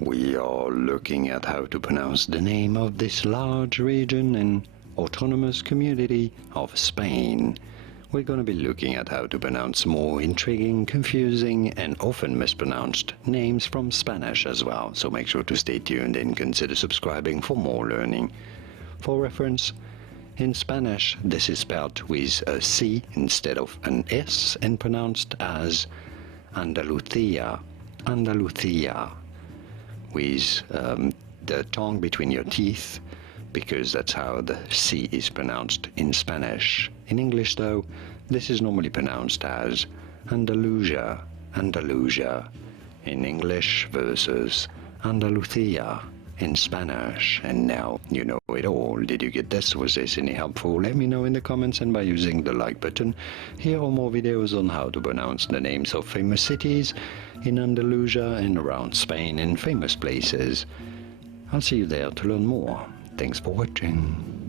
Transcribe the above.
We are looking at how to pronounce the name of this large region and autonomous community of Spain. We're going to be looking at how to pronounce more intriguing, confusing, and often mispronounced names from Spanish as well, so make sure to stay tuned and consider subscribing for more learning. For reference, in Spanish this is spelled with a C instead of an S and pronounced as Andalucia, Andalucia, with the tongue between your teeth, because that's how the C is pronounced in Spanish. In English, though, this is normally pronounced as Andalusia, Andalusia in English versus Andalucia in Spanish. And now you know it all. Did you get this? Was this any helpful? Let me know in the comments and by using the like button. Here are more videos on how to pronounce the names of famous cities in Andalusia and around Spain and famous places. I'll see you there to learn more. Thanks for watching.